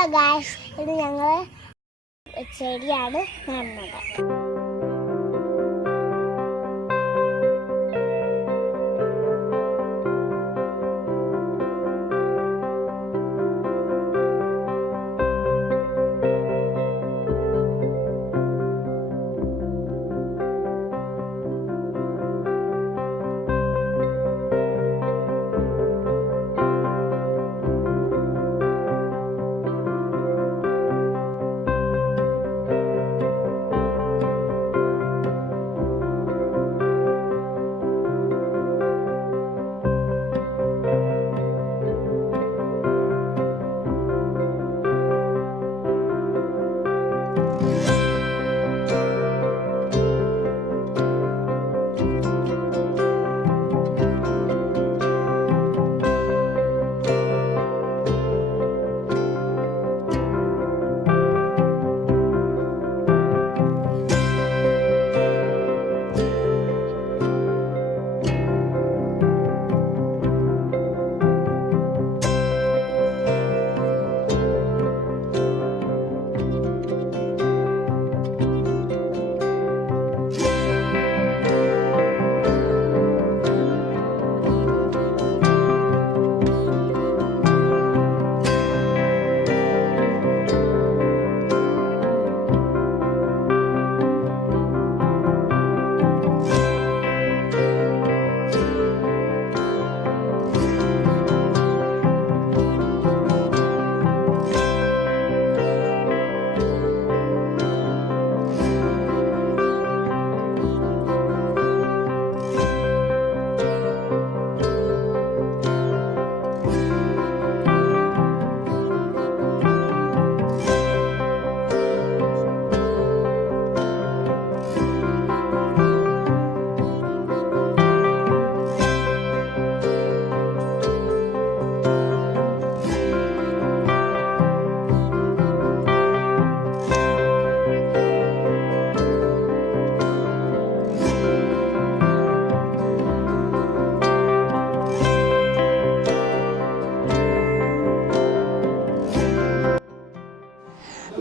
Hello guys ഇത് ഞങ്ങൾ ചെടിയാണ് നടുന്നത്.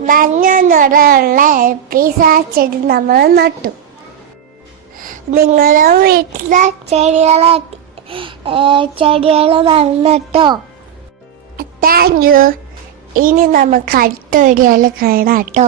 മഞ്ഞ നിറമുള്ള പിസ ചെടി നമ്മൾ നട്ടു. നിങ്ങളുടെ വീട്ടിലെ ചെടികളെ ചെടികൾ നട്ടോ താങ്ക് യു ഇനി നമുക്ക് അടുത്ത വീഡിയോയിൽ കാണാം കേട്ടോ.